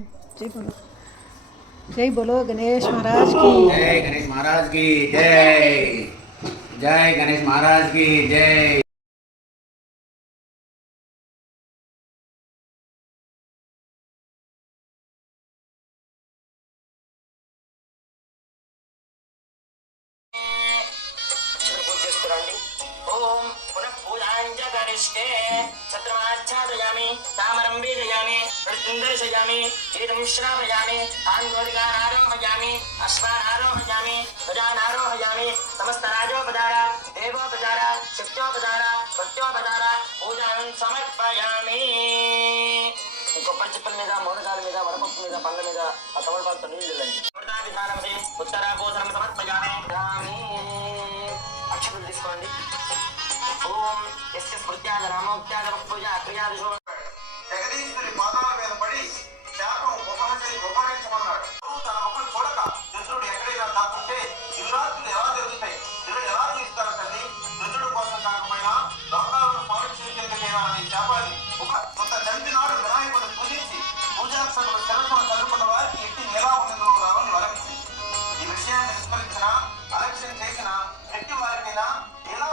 जय बोलो। जय बोलो गणेश महाराज की। जय गणेश महाराज की जय। जय गणेश महाराज की जय। పూజిస్తురండి ఓం పునః పూజాంచ కరిష్టే ఛత్రమాచ్ఛాదయామి తామరం బీజయామి ప్రతిదర్శయామి గీతం శ్రావయామి ఆందోళికానారోహయామి అశ్వానారోహయామి గజానారోహయామి సమస్తరాజోపచార దేవోపచార శక్త్యోపచార భక్త్యోపచార పూజాం సమర్పయామి కొబ్బరి చిప్పల మీద మోనగాల మీద వడపప్పు మీద పండ్ల మీద ఆ తమలపాలతో నీళ్ళు వెళ్ళండి విధానమసి ఉత్తరాభూషణం సమర్పయామి రామి అక్షతులు తీసుకోండి ఓం ఎస్య స్మృత్యాగ నామోక్త్యాగ పూజ క్రియాదిషు కాకుంటే దాక్కుంటే ఎలా జరుగుతాయి? దివుడు ఎలా జీవిస్తారు తల్లి? చంద్రుడు కోసం కాకపోయినా లోకాలను పౌరుషించేందుకైనా అనే శాపాన్ని ఒక కొంత చంపినాడు వినాయకుడు పూజించి పూజాక్షకుడు శరత్వం చదువుకున్న వారికి ఎట్టి ఎలా ఉండదు రావని వరమించింది ఈ విషయాన్ని విస్మరించిన అలక్ష్యం చేసిన ఎట్టి వారికైనా ఎలా